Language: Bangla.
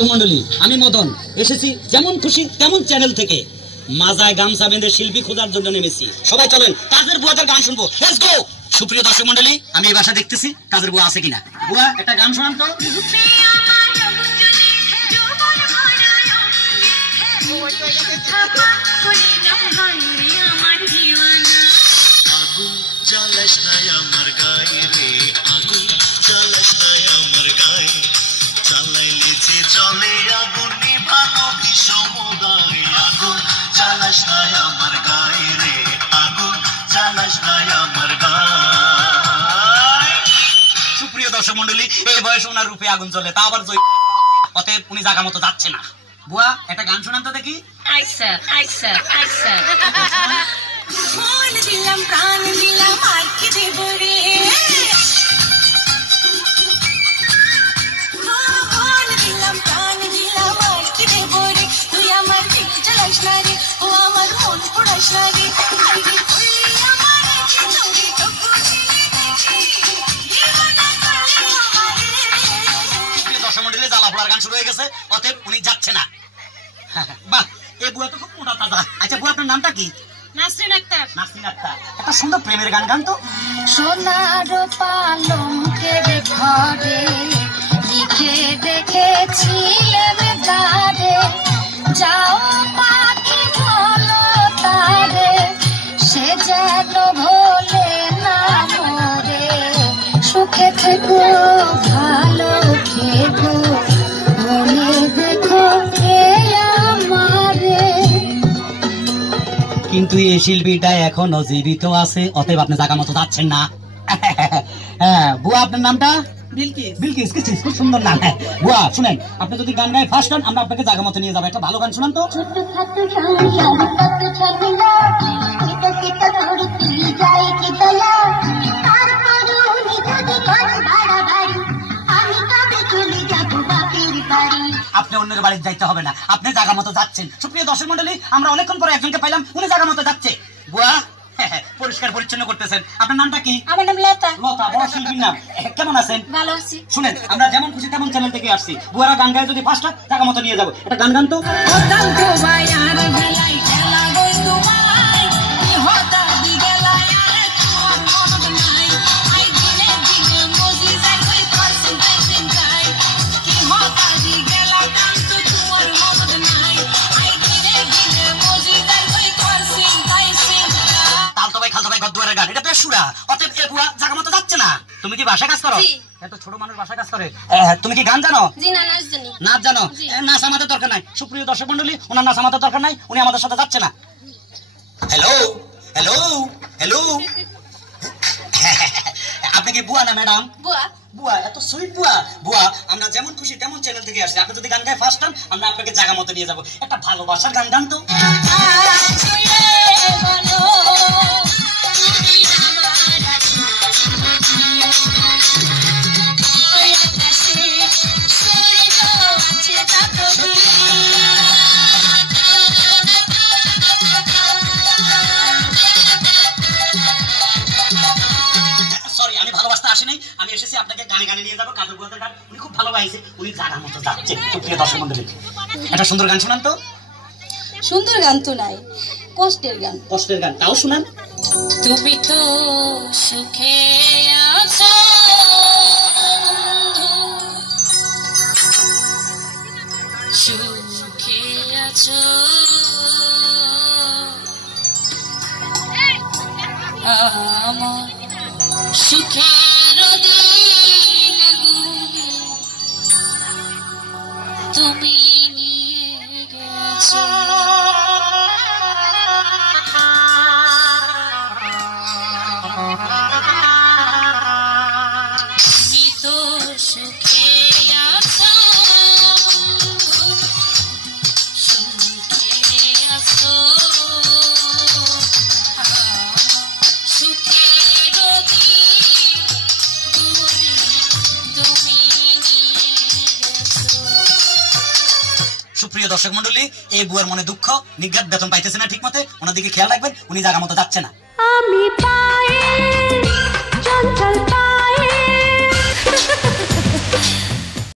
মন্ডলী আমি মদন এসেছি যেমন খুশি তেমন চ্যানেল থেকে মাজায় গামছা বেঁধে শিল্পী খোঁজার জন্য নেমেছি। সবাই চলেন কাজের বুয়াদের গান শুনবো। Let's go. সুপ্রিয় দর্শক মন্ডলী আমি এই বাসা দেখতেছি কাজের বুয়া আছে কিনা। বুয়া একটা গান শোনান তো। সুপ্রিয় দর্শক মন্ডলী এই বয়সে ওনার রূপে আগুন জ্বলে, তা আবার অতএব উনি জায়গা মতো যাচ্ছে না। বুয়া একটা গান শোনান তো দেখি। আইসা আইসা আইসা মন দিলাম প্রাণ দিলাম আর কি দেব রে, মন দিলাম প্রাণ দিলাম আর কি দেব রে, তুই আমার দিল জ্বালাস না রে, ও আমার মন পোড়াস না রে, আইরে করলি আমার কি তোরে টকু দিলি দেখি দিওয়ানা করলি আমারে। সুপ্রিয় দর্শক মন্ডলী জ্বালা পোড়ার গান শুরু হয়ে গেছে, অতএব উনি যাচ্ছে না। বাহ এই বুয়া তো খুব মোটা তাজা। আচ্ছা বুয়া আপনার নামটা কি? নাসরিন আক্তার। নাসরিন আক্তার একটা সুন্দর প্রেমের গান গান তো। সোনার পালঙ্কের ঘরে লিখে রেখেছিলাম তারে, যাও পাখি বলো তারে, সে যেন ভোলে না মোরে, সুখে থেকো ভালো থেকো মনে দেখো কিন্তু এই শিল্পীটা এখনো জীবিত আছে, অতএব আপনি জায়গা মতো যাচ্ছেন না। হ্যাঁ বুয়া আপনার নামটা? বিলকিস। বিলকিস খুব সুন্দর নাম। বুয়া শুনেন, আপনি যদি গান গায়ে ফার্স্ট গান আমরা আপনাকে জায়গা মতো নিয়ে যাবো। একটা ভালো গান শুনান তো। আপনি অন্যের বাড়িতে যাইতে হবে না, আপনি জায়গা মতো যাচ্ছেন। সুপ্রিয় দর্শক মন্ডলী আমরা অনেকক্ষণ পরে একজনকে পাইলাম, উনি জায়গা মতো যাচ্ছে। বুয়া পরিষ্কার পরিচ্ছন্ন করতেছেন। আপনার নামটা কি? আমার নাম লতা। লতা বড় শিল্পীর নাম। কেমন আছেন? ভালো আছি। শুনেন আমরা যেমন খুশি তেমন চ্যানেল থেকে আসছি। বুয়ারা গান গায়ে যদি ফার্স্ট জায়গা মতো নিয়ে যাবো। একটা গান গান তো। তুমি কি বাসা কাজ করো? এত ছোট মানুষ বাসা কাজ করে। তুমি কি গান জানো? নাচ জানো? নাচ আমাদের দরকার নাই। সুপ্রিয় দর্শক মন্ডলী ওনার নাচ আমাদের দরকার নাই, উনি আমাদের সাথে যাচ্ছে না। হ্যালো হ্যালো হ্যালো আপনি কি বুয়া না ম্যাডাম? বুয়া। বুয়া এত সুইট বুয়া। বুয়া আমরা যেমন খুশি তেমন চ্যানেল থেকে আসছি, আপনি যদি গান গায়ে ফার্স্ট টাইম আমরা আপনাকে জায়গা মতো নিয়ে যাবো। একটা ভালোবাসার গান গান তো। আমি এসেছি আপনাকে গানে গানে নিয়ে যাবো। কাজের বুয়াদের গান উনি খুব ভালো গাইছে, উনি জায়গা মতো যাচ্ছে। সুপ্রিয় দর্শক মন্ডলী একটা সুন্দর গান শোনান তো। সুন্দর গান তো নাই, কষ্টের গান। কষ্টের গান তাও শোনান। তুমি তো সুখে আছো সুখে আছো আমার সুখের দিন তুমি নিয়ে গেছো, তুমি তো সুখে আছো সুখে আছো সুপ্রিয় দর্শক মন্ডলী এই বুয়ার মনে দুঃখ, নিজ্ঞাত বেতন পাইতেছে না ঠিক মতে, ওনার দিকে খেয়াল রাখবেন, উনি জায়গা মতো যাচ্ছে না। আমি পায়ে চঞ্চল